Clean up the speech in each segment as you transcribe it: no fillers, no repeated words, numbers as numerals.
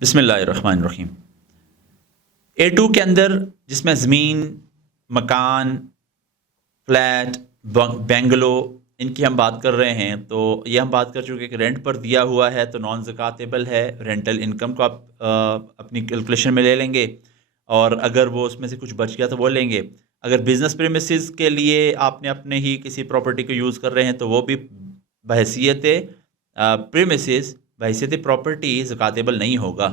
बिस्मिल्लाहिर्रहमानिर्रहीम। A2 के अंदर जिसमें ज़मीन, मकान, फ्लैट, बेंगलो इनकी हम बात कर रहे हैं, तो ये हम बात कर चुके हैं कि रेंट पर दिया हुआ है तो नॉन ज़कातेबल है। रेंटल इनकम को आप अपनी कैलकुलेशन में ले लेंगे और अगर वो उसमें से कुछ बच गया तो वो लेंगे। अगर बिज़नेस प्रेमिसेस के लिए आपने अपने ही किसी प्रॉपर्टी को यूज़ कर रहे हैं तो वो भी बहैसियत प्रेमिसेस बहैसियत प्रॉपर्टी ज़कातेबल नहीं होगा।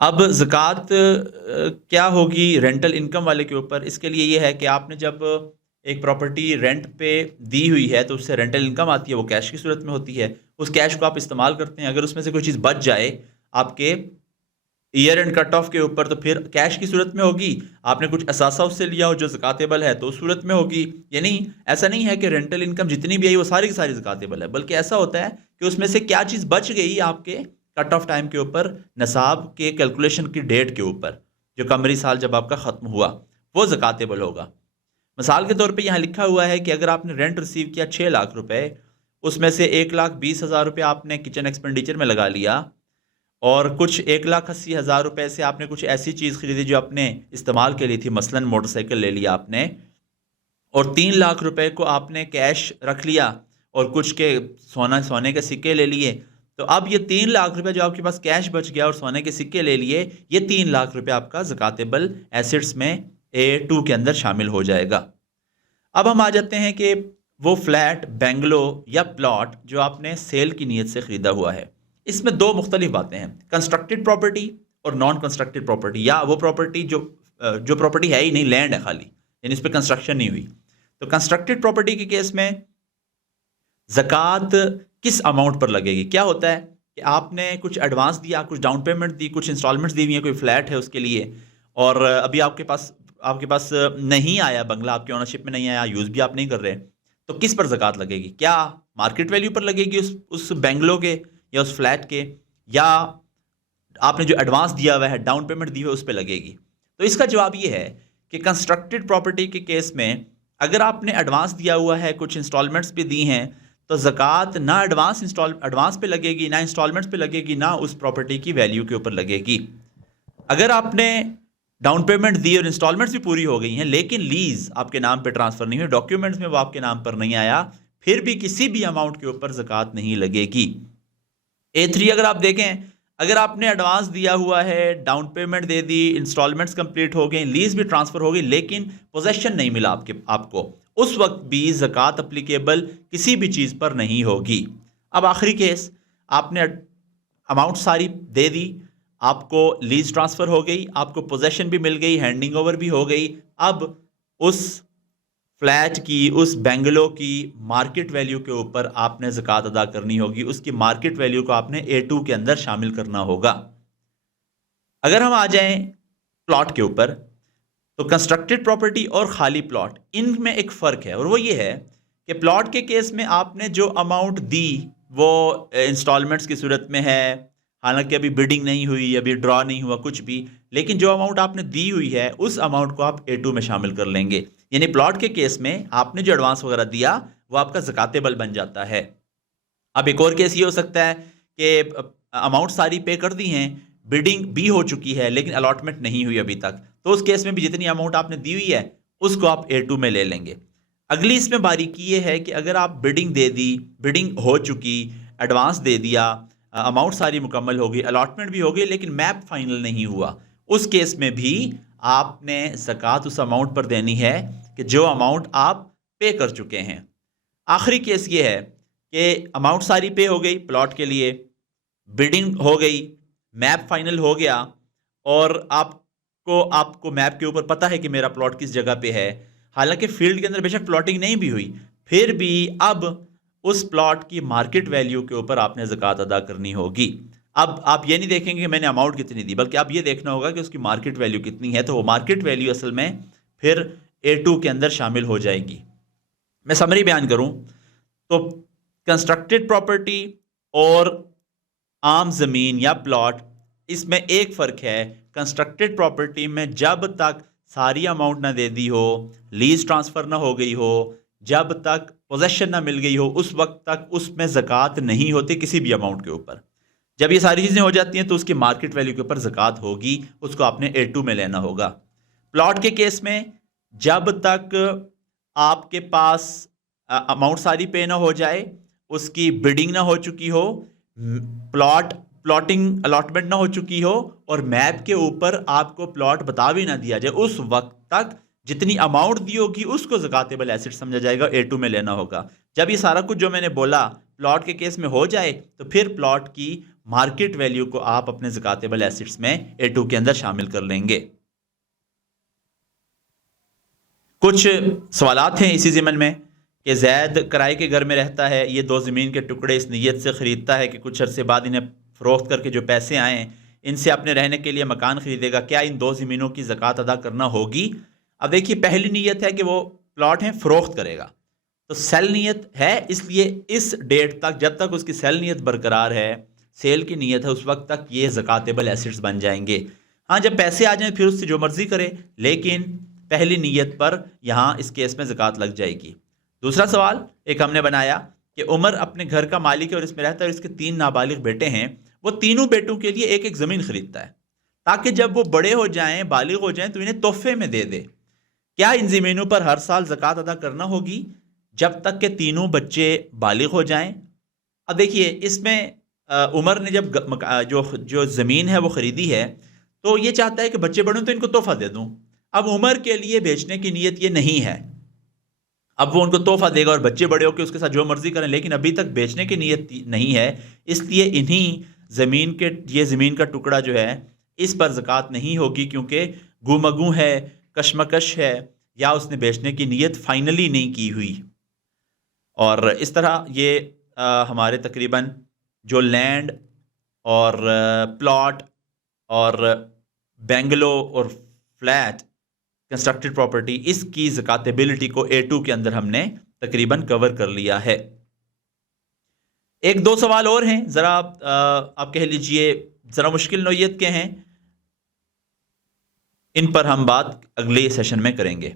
अब ज़कात क्या होगी रेंटल इनकम वाले के ऊपर? इसके लिए ये है कि आपने जब एक प्रॉपर्टी रेंट पे दी हुई है तो उससे रेंटल इनकम आती है, वो कैश की सूरत में होती है। उस कैश को आप इस्तेमाल करते हैं, अगर उसमें से कोई चीज़ बच जाए आपके ईयर एंड कट ऑफ के ऊपर तो फिर कैश की सूरत में होगी। आपने कुछ असासा उससे लिया हो जो ज़कातेबल है तो उस सूरत में होगी। यानी ऐसा नहीं है कि रेंटल इनकम जितनी भी आई वो सारी की सारी ज़कातेबल है, बल्कि ऐसा होता है कि उसमें से क्या चीज़ बच गई आपके कट ऑफ टाइम के ऊपर, नसाब के कैलकुलेशन की डेट के ऊपर, जो कमरी साल जब आपका ख़त्म हुआ, वो ज़कातेबल होगा। मिसाल के तौर पे यहाँ लिखा हुआ है कि अगर आपने रेंट रिसीव किया 6 लाख रुपए, उसमें से 1,20,000 रुपये आपने किचन एक्सपेंडिचर में लगा लिया और कुछ 1,80,000 रुपये से आपने कुछ ऐसी चीज़ खरीदी जो आपने इस्तेमाल के लिए थी, मसलन मोटरसाइकिल ले लिया आपने, और 3 लाख रुपए को आपने कैश रख लिया और कुछ के सोने के सिक्के ले लिए। तो अब ये 3 लाख रुपए जो आपके पास कैश बच गया और सोने के सिक्के ले लिए, ये 3 लाख रुपए आपका ज़कातेबल एसेट्स में A2 के अंदर शामिल हो जाएगा। अब हम आ जाते हैं कि वो फ्लैट, बेंगलो या प्लॉट जो आपने सेल की नीयत से ख़रीदा हुआ है, इसमें दो मुख्तलिफ बातें हैं, कंस्ट्रक्टेड प्रॉपर्टी और नॉन कंस्ट्रक्टेड प्रॉपर्टी, या वो प्रॉपर्टी जो प्रॉपर्टी है ही नहीं, लैंड है खाली, यानी इस पर कंस्ट्रक्शन नहीं हुई। तो कंस्ट्रक्टेड प्रॉपर्टी के केस में ज़कात किस अमाउंट पर लगेगी? क्या होता है कि आपने कुछ एडवांस दिया, कुछ डाउन पेमेंट दी, कुछ इंस्टॉलमेंट्स दी हुई हैं, कोई फ्लैट है उसके लिए, और अभी आपके पास नहीं आया, बंगला आपकी ओनरशिप में नहीं आया, यूज़ भी आप नहीं कर रहे, तो किस पर ज़कात लगेगी? क्या मार्केट वैल्यू पर लगेगी उस बेंगलो के या उस फ्लैट के, या आपने जो एडवांस दिया हुआ है, डाउन पेमेंट दी हुई है, उस पर लगेगी? तो इसका जवाब ये है कि कंस्ट्रक्टेड प्रॉपर्टी के केस में अगर आपने एडवांस दिया हुआ है, कुछ इंस्टॉलमेंट्स भी दी हैं, तो ज़कात ना एडवांस पे लगेगी, ना इंस्टॉलमेंट्स पे लगेगी, ना उस प्रॉपर्टी की वैल्यू के ऊपर लगेगी। अगर आपने डाउन पेमेंट दी और इंस्टॉलमेंट्स भी पूरी हो गई हैं लेकिन लीज आपके नाम पे ट्रांसफर नहीं हुई, डॉक्यूमेंट्स में वो आपके नाम पर नहीं आया, फिर भी किसी भी अमाउंट के ऊपर ज़कात नहीं लगेगी। A3 अगर आप देखें, अगर आपने एडवांस दिया हुआ है, डाउन पेमेंट दे दी, इंस्टॉलमेंट्स कंप्लीट हो गई, लीज भी ट्रांसफर हो गई, लेकिन पोजेशन नहीं मिला आपको, उस वक्त भी ज़कात अप्लीकेबल किसी भी चीज़ पर नहीं होगी। अब आखिरी केस, आपने अमाउंट सारी दे दी, आपको लीज ट्रांसफर हो गई, आपको पोजेशन भी मिल गई, हैंडिंग ओवर भी हो गई, अब उस फ्लैट की, उस बेंगलो की मार्केट वैल्यू के ऊपर आपने ज़कात अदा करनी होगी, उसकी मार्केट वैल्यू को आपने A2 के अंदर शामिल करना होगा। अगर हम आ जाएं प्लॉट के ऊपर, तो कंस्ट्रक्टेड प्रॉपर्टी और खाली प्लॉट, इनमें एक फ़र्क है, और वो ये है कि प्लॉट के केस में आपने जो अमाउंट दी वो इंस्टॉलमेंट्स की सूरत में है, हालांकि अभी बिडिंग नहीं हुई, अभी ड्रॉ नहीं हुआ कुछ भी, लेकिन जो अमाउंट आपने दी हुई है उस अमाउंट को आप A2 में शामिल कर लेंगे। यानी प्लॉट के केस में आपने जो एडवांस वगैरह दिया वो आपका ज़कातेबल बन जाता है। अब एक और केस ये हो सकता है कि अमाउंट सारी पे कर दी हैं, बिडिंग भी हो चुकी है लेकिन अलॉटमेंट नहीं हुई अभी तक, तो उस केस में भी जितनी अमाउंट आपने दी हुई है उसको आप A2 में ले लेंगे। अगली इसमें बारीकी ये है कि अगर आप बिडिंग दे दी, बिडिंग हो चुकी, एडवांस दे दिया, अमाउंट सारी मुकम्मल हो गई, अलॉटमेंट भी हो गई, लेकिन मैप फाइनल नहीं हुआ, उस केस में भी आपने ज़कात उस अमाउंट पर देनी है कि जो अमाउंट आप पे कर चुके हैं। आखिरी केस ये है कि अमाउंट सारी पे हो गई प्लॉट के लिए, बिडिंग हो गई, मैप फाइनल हो गया, और आपको मैप के ऊपर पता है कि मेरा प्लॉट किस जगह पे है, हालांकि फील्ड के अंदर बेशक प्लॉटिंग नहीं भी हुई, फिर भी अब उस प्लॉट की मार्केट वैल्यू के ऊपर आपने ज़कात अदा करनी होगी। अब आप ये नहीं देखेंगे कि मैंने अमाउंट कितनी दी, बल्कि आप ये देखना होगा कि उसकी मार्केट वैल्यू कितनी है, तो वो मार्केट वैल्यू असल में फिर A2 के अंदर शामिल हो जाएगी। मैं समरी बयान करूं तो कंस्ट्रक्टेड प्रॉपर्टी और आम ज़मीन या प्लॉट, इसमें एक फ़र्क है, कंस्ट्रक्टेड प्रॉपर्टी में जब तक सारी अमाउंट ना दे दी हो, लीज ट्रांसफ़र ना हो गई हो, जब तक पोजेशन ना मिल गई हो, उस वक्त तक उसमें ज़कात नहीं होती किसी भी अमाउंट के ऊपर। जब ये सारी चीज़ें हो जाती हैं तो उसकी मार्केट वैल्यू के ऊपर ज़कात होगी, उसको आपने A2 में लेना होगा। प्लॉट के केस में जब तक आपके पास अमाउंट सारी पे ना हो जाए, उसकी बिडिंग ना हो चुकी हो, प्लॉटिंग अलॉटमेंट ना हो चुकी हो और मैप के ऊपर आपको प्लॉट बता भी ना दिया जाए, उस वक्त तक जितनी अमाउंट दी होगी उसको ज़कातेबल एसेट समझा जाएगा, A2 में लेना होगा। जब ये सारा कुछ जो मैंने बोला प्लॉट के केस में हो जाए तो फिर प्लॉट की मार्केट वैल्यू को आप अपने ज़कातेबल एसेट्स में A2 के अंदर शामिल कर लेंगे। कुछ सवालात हैं इसी ज़िमन में कि जैद किराए के घर में रहता है, ये 2 ज़मीन के टुकड़े इस नीयत से ख़रीदता है कि कुछ अरसे बाद इन्हें फ़रोख्त करके जो पैसे आएँ इनसे अपने रहने के लिए मकान ख़रीदेगा, क्या इन 2 ज़मीनों की ज़कात अदा करना होगी? अब देखिए, पहली नीयत है कि वो प्लॉट हैं फ़रोख्त करेगा, तो सेल नीयत है, इसलिए इस डेट तक जब तक उसकी सेल नीयत बरकरार है, सेल की नीयत है, उस वक्त तक ये ज़कातेबल एसेट्स बन जाएंगे। हाँ, जब पैसे आ जाएं फिर उससे जो मर्जी करे, लेकिन पहली नीयत पर यहाँ इस केस में ज़कात लग जाएगी। दूसरा सवाल एक हमने बनाया कि उमर अपने घर का मालिक है और इसमें रहता है और इसके 3 नाबालिग बेटे हैं, वो तीनों बेटों के लिए एक एक ज़मीन खरीदता है ताकि जब वो बड़े हो जाएं, बालिग हो जाएं तो इन्हें तोहफे में दे दे। क्या इन ज़मीनों पर हर साल ज़कात अदा करना होगी जब तक के तीनों बच्चे बालिग हो जाएं? अब देखिए, इसमें उमर ने जब जो जो ज़मीन है वो ख़रीदी है तो ये चाहता है कि बच्चे बड़े तो इनको तोहफ़ा दे दूँ। अब उमर के लिए बेचने की नीयत ये नहीं है, अब वो उनको तोहफ़ा देगा और बच्चे बड़े होकर उसके साथ जो मर्ज़ी करें, लेकिन अभी तक बेचने की नीयत नहीं है, इसलिए इन्हीं ये ज़मीन का टुकड़ा जो है इस पर ज़कात नहीं होगी, क्योंकि गुमगू है, कशमकश है, या उसने बेचने की नीयत फाइनली नहीं की हुई। और इस तरह ये हमारे तकरीबन जो लैंड और प्लॉट और बेंगलो और फ्लैट कंस्ट्रक्टेड प्रॉपर्टी, इसकी ज़कातेबिलिटी को A2 के अंदर हमने तकरीबन कवर कर लिया है। एक दो सवाल और हैं, ज़रा आप कह लीजिए ज़रा मुश्किल नौइयत के हैं, इन पर हम बात अगले सेशन में करेंगे।